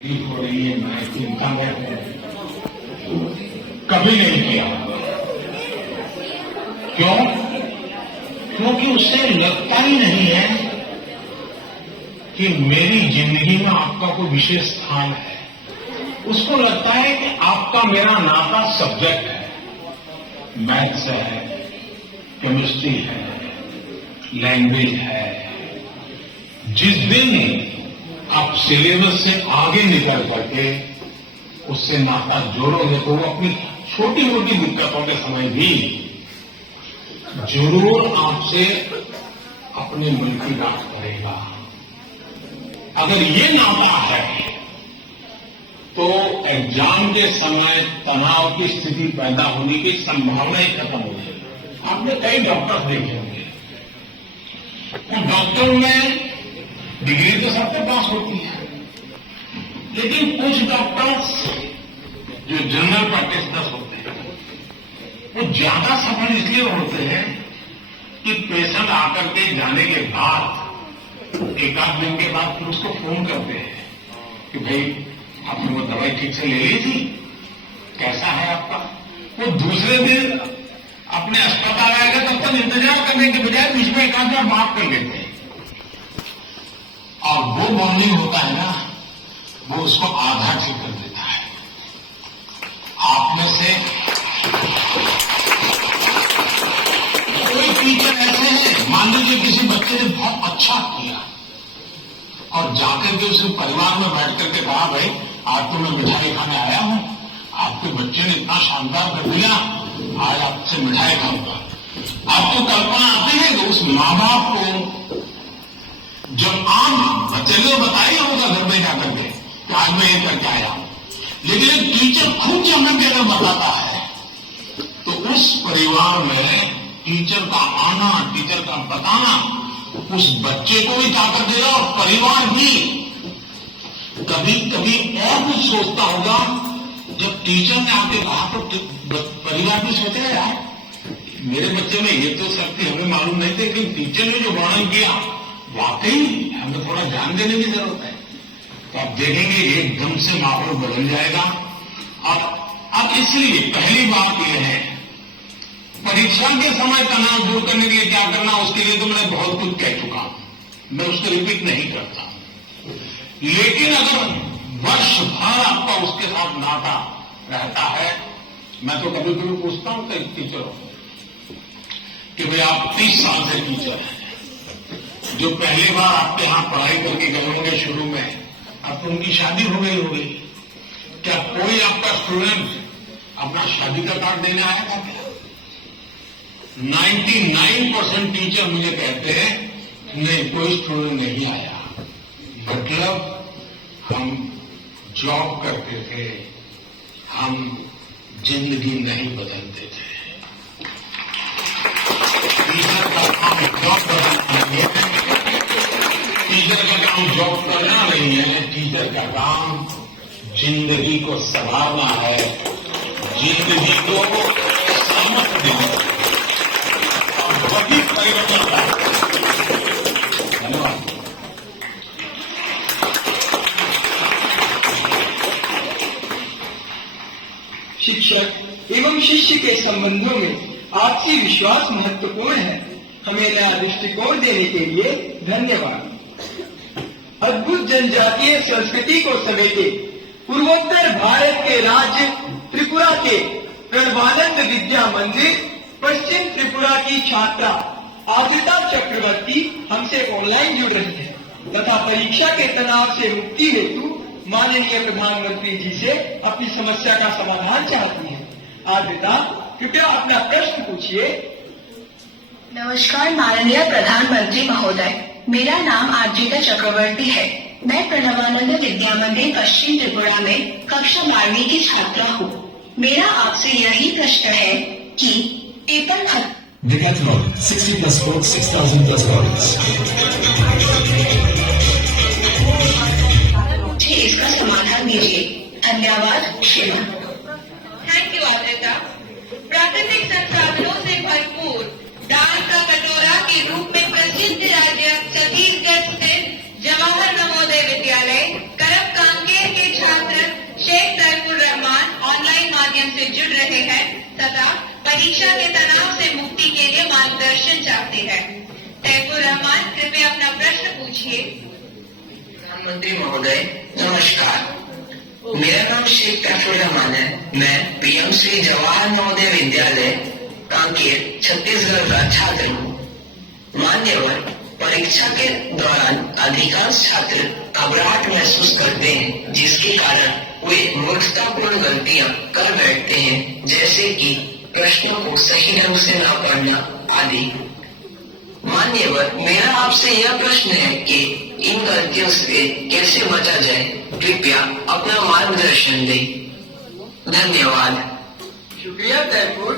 हो रही है, मैं चिंता में कभी नहीं किया। क्यों? क्योंकि उसे लगता ही नहीं है कि मेरी जिंदगी में आपका कोई विशेष स्थान है। उसको लगता है कि आपका मेरा नाता सब्जेक्ट है, मैथ्स है, केमिस्ट्री है, लैंग्वेज है। जिस दिन आप सिलेबस से आगे निकल करके उससे नाता जोड़ोगे तो वो अपनी छोटी मोटी दिक्कतों के समय भी जरूर आपसे अपने मन की बात करेगा। अगर ये नाता है तो एग्जाम के समय तनाव की स्थिति पैदा होने की संभावना ही खत्म हो जाएगी। आपने कई डॉक्टर देखे होंगे, डॉक्टर में डिग्री तो सबके पास होती है, लेकिन कुछ डॉक्टर्स जो जनरल प्रैक्टिशनर्स होते हैं वो ज्यादा सफल इसलिए होते हैं कि पेशेंट आकर के जाने के बाद एक आध दिन के बाद फिर उसको फोन करते हैं कि भाई आपने वो दवाई ठीक से ले ली थी, कैसा है आपका। वो दूसरे दिन अपने अस्पताल आएगा तब तक इंतजार करने के बजाय बीच में एक आध बार बात कर लेते हैं, और वो मॉर्निंग होता है ना, वो उसको आधा ठीक कर देता है। आप में से कोई टीचर ऐसे हैं, मान लीजिए किसी बच्चे ने बहुत अच्छा किया और जाकर के उसने परिवार में बैठ करके कहा, भाई आज तो मैं मिठाई खाने आया हूं, आपके बच्चे ने इतना शानदार कर दिया, आज आपसे मिठाई खाऊंगा। आपको कल्पना आती है कि उस माँ बाप को जब आम बच्चे को बताया होगा घर में जाकर के कि आज मैं ये करके आया हूं, लेकिन एक टीचर खुद जब मैं अगर बताता है तो उस परिवार में टीचर का आना, टीचर का बताना उस बच्चे को भी ताकत देगा और परिवार भी कभी कभी और कुछ सोचता होगा। जब टीचर ने आके कहा तो परिवार भी सोचेगा, यार मेरे बच्चे में ये तो शक्ति हमें मालूम नहीं थी, लेकिन टीचर ने जो वर्णन किया वाकई हमें थोड़ा ध्यान देने की जरूरत है। तो आप देखेंगे एकदम से माहौल बदल जाएगा। और अब इसलिए पहली बात यह है, परीक्षा के समय तनाव दूर करने के लिए क्या करना, उसके लिए तो मैं बहुत कुछ कह चुका हूं, मैं उसको रिपीट नहीं करता। लेकिन अगर वर्ष भर आपका उसके साथ नाता रहता है, मैं तो कभी कभी पूछता हूं कई टीचरों कि भाई आप 30 साल से टीचर हैं, जो पहली बार आपके यहां पढ़ाई करके गए होंगे शुरू में, अब तो उनकी शादी हो गई होगी, क्या कोई आपका स्टूडेंट अपना शादी का कार्ड देने आएगा क्या? 99% टीचर मुझे कहते हैं नहीं, कोई स्टूडेंट नहीं आया। मतलब हम जॉब करते थे, हम जिंदगी नहीं बदलते थे। टीचर का काम जॉब बदलना नहीं है, टीचर का काम जॉब करना नहीं है, टीचर का काम जिंदगी को संभालना है, जिंदगी को समझ देना है, और वही परिवर्तन है। धन्यवाद। शिक्षक एवं शिष्य के संबंधों में आपसी विश्वास महत्वपूर्ण है। हमें नया दृष्टिकोण देने के लिए धन्यवाद। अद्भुत जनजातीय संस्कृति को समेटे पूर्वोत्तर भारत के राज्य त्रिपुरा के प्रणवानंद विद्या मंदिर पश्चिम त्रिपुरा की छात्रा आदिता चक्रवर्ती हमसे ऑनलाइन जुड़ रही है तथा परीक्षा के तनाव से मुक्ति हेतु माननीय प्रधानमंत्री जी से अपनी समस्या का समाधान चाहती है। आदिता, कृपया अपना प्रश्न पूछिए। नमस्कार माननीय प्रधानमंत्री महोदय, मेरा नाम आदिता चक्रवर्ती है। मैं प्रणवानंद विद्या मंदिर पश्चिम त्रिपुरा में कक्षा 12वीं की छात्रा हूँ। मेरा आपसे यही प्रश्न है कि paper Decathlon 60 plus 4 6,000 plus dollars. इसका समाधान दीजिए। धन्यवाद। क्षमा। Thank you Adita. प्राकृतिक संसाधनों से भरपूर दान का कटोरा के रूप में प्रसिद्ध राज्य छत्तीसगढ़ स्थित जवाहर नवोदय विद्यालय करप कांकेर के परीक्षा के तनाव से मुक्ति के लिए मार्गदर्शन चाहते हैं। तैफुर रहमान, कृपया अपना प्रश्न पूछिए। प्रधानमंत्री महोदय नमस्कार, मेरा नाम शेख तैफुर रहमान है। मैं पीएम श्री जवाहर नवोदय विद्यालय कांकेर छत्तीसगढ़ का छात्र हूँ। मान्यवर, परीक्षा के दौरान अधिकांश छात्र घबराहट महसूस करते हैं, जिसके कारण वे मूर्खतापूर्ण गलतियां कर बैठते हैं, जैसे कि प्रश्नों को सही ढंग से न पढ़ना आदि। मान्यवर, मेरा आपसे यह प्रश्न है कि इन गलतियों से कैसे बचा जाए। कृपया अपना मार्गदर्शन दें। धन्यवाद। शुक्रिया तैफुर।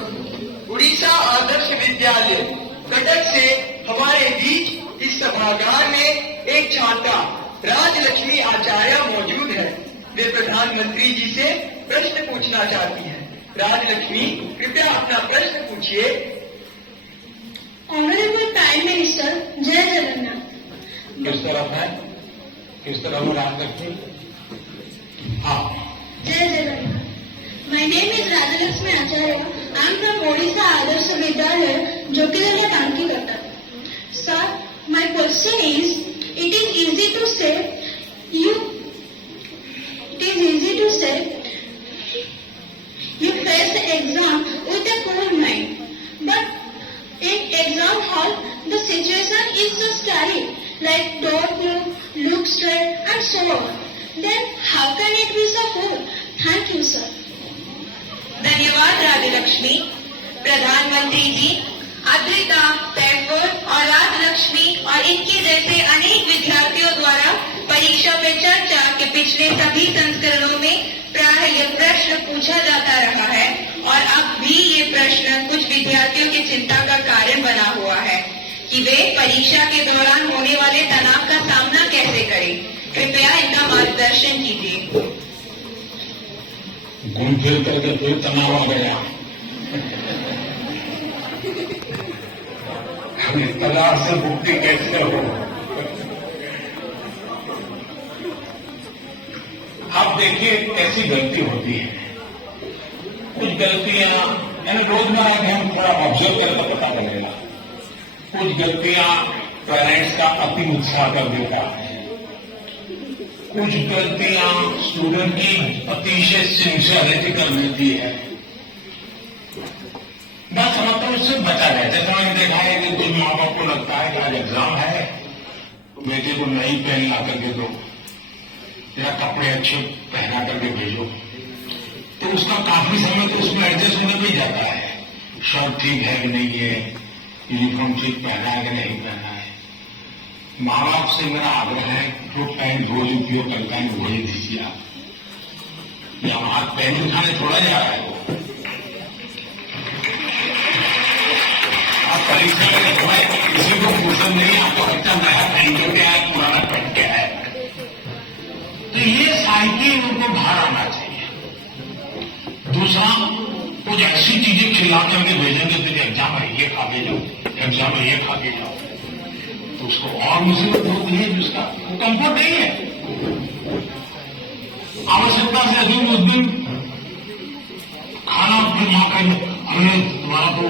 उड़ीसा आदर्श विद्यालय कटक से हमारे बीच इस सभागार में एक छात्रा राजलक्ष्मी आचार्य मौजूद है। वे प्रधानमंत्री जी से प्रश्न पूछना चाहती हैं। राजलक्ष्मी, कृपया अपना प्रश्न पूछिए। ऑनरेबल प्राइम मिनिस्टर, जय जगन्नाथ। किस तरफ है, किस तरफ हो राजलक्ष्मी? हाँ, जय Jagannath. My name is Rajalakshmi Acharya. I am from Odisha Adarsh Vidyalaya, Jyotirala Tanki Katak. Sir, my question is, it is easy to say you face the exam with a cool mind, but in exam hall the situation is so scary, like don't look straight and so on. Then how can it be so cool? Thank you, sir. धन्यवाद राजलक्ष्मी। प्रधानमंत्री जी, अद्रिता, तैफुर और राजलक्ष्मी और इनके जैसे अनेक विद्यार्थियों द्वारा परीक्षा पे चर्चा के पिछले सभी संस्करणों में प्रायः यह प्रश्न पूछा जाता रहा है और अब भी ये प्रश्न कुछ विद्यार्थियों की चिंता का कारण बना हुआ है कि वे परीक्षा के दौरान होने वाले तनाव का सामना कैसे करें। कृपया इनका मार्गदर्शन कीजिए। घूम फिर करके फिर तनाव आ गया। तनाव से मुक्ति कैसे हो? आप देखिए कैसी गलती होती है। कुछ गलतियां यानी रोजमर्रा के हम थोड़ा ऑब्जर्व करें तो पता लगेगा। कुछ गलतियां पेरेंट्स का अति उत्साह कर देता है, कुछ गलतियां स्टूडेंट की अतिशय सिंसियरिटी कर देती है। मैं समझता हूं उससे बचा जाए। जैसे मैंने देखा है कि कुछ माँ बाप को लगता है कि आज एग्जाम है तो बेटे को नई पेन ला करके दो या कपड़े अच्छे पहना करके भेजो, तो उसका काफी समय तो उसमें एडजस्ट होने में जाता है। शर्ट ठीक है कि नहीं है, यूनिफॉर्म ठीक पहना है कि नहीं पहना है। माँ बाप से मेरा आग्रह है जो पैंट धो लेती हो कल पैंट धो ही दीजिए आप। या हाथ पैंट उठाने थोड़ा जा रहा है वो। आप परीक्षा में थोड़ा किसी को फुर्सत नहीं, आपको बच्चा नया पहन के आया, पुराना पहन के आया। तो ये साइकिल उनको बाहर आना चाहिए। दूसरा, कुछ ऐसी चीजें खिला करके भेजेंगे तो एग्जाम है ये खा के जाओ, एग्जाम है ये खा के जाओ, तो उसको और मुसीबत होती है जिसका कंफर्ट नहीं है। आवश्यकता से अधिक उस दिन खाना फिर वहां कर, अरे तुम्हारा तो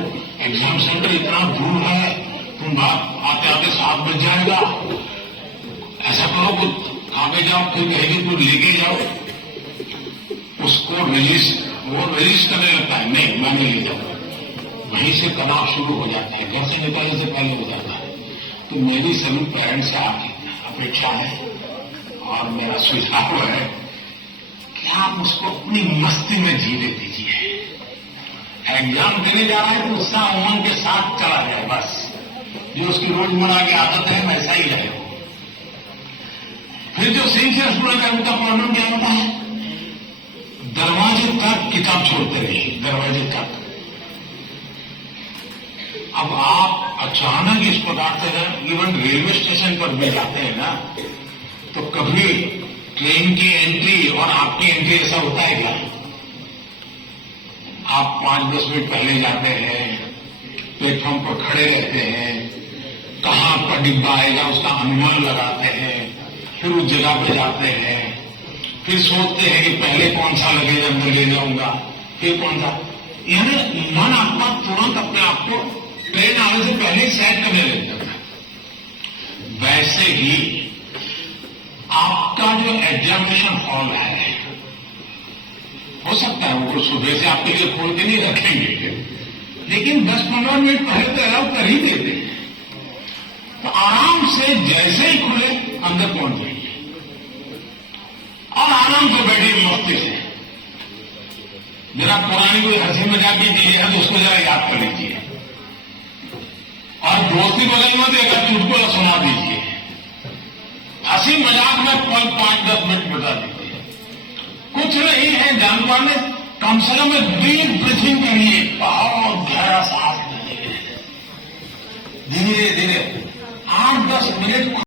एग्जाम सेंटर इतना दूर है, तुम आते आते 7 बज जाएगा, ऐसा करो कुछ खा के जाओ, फिर कहेंगे कुछ लेके जाओ। उसको वो रिलीज करने लगता है, नहीं मैं नहीं ले जाऊंगा। वहीं से तनाव शुरू हो जाता है, घर से निकलने से पहले हो जाता है। तो मेरी सभी पेरेंट्स से अपेक्षा है और मेरा सुझाव है कि आप उसको अपनी मस्ती में जीने दीजिए। एग्जाम देने जा रहा है तो उत्साह उमंग के साथ चला जाए, बस जो उसकी रोजमर्रा की आदत है वैसा ही रहे। फिर जो सिंसियर स्टूडेंट है उनका प्रॉब्लम क्या होता है, दरवाजे तक किताब छोड़ते रहिए, दरवाजे तक। अब आप अचानक इस प्रकार से इवन रेलवे स्टेशन पर भी जाते हैं ना, तो कभी ट्रेन की एंट्री और आपकी एंट्री ऐसा होता है क्या? आप 5-10 मिनट पहले जाते हैं, प्लेटफॉर्म पर खड़े रहते हैं, कहाँ आपका डिब्बा आएगा उसका अनुमान लगाते हैं, फिर उस जगह पे जाते हैं, फिर सोचते हैं कि पहले कौन सा लगेज अंदर ले जाऊंगा, फिर कौन सा। यानी मन आपका तुरंत अपने आप को ट्रेन आने से पहले ही सेट करने लगता है। वैसे ही आपका जो एग्जामिनेशन हॉल है, हो सकता है वो सुबह से आपके लिए खोल के नहीं रखेंगे, लेकिन 10-15 मिनट पहले तो अलाउ कर ही देते हैं। तो आराम से जैसे ही खुले अंदर पहुंच जाइए और आराम से बैठिए मस्ती से। जरा पुरानी कोई हंसी मजाक की चीजें है तो उसको जरा याद कर लीजिए और दोस्ती बगल में एक चुटकुला सुना दीजिए। हंसी मजाक में 5-10 मिनट बता दीजिए। कुछ नहीं है जानवर में, कम से कम डीप ब्रीथिंग करिए, बहुत गहरा सांस लीजिए, धीरे धीरे 8-10 मिनट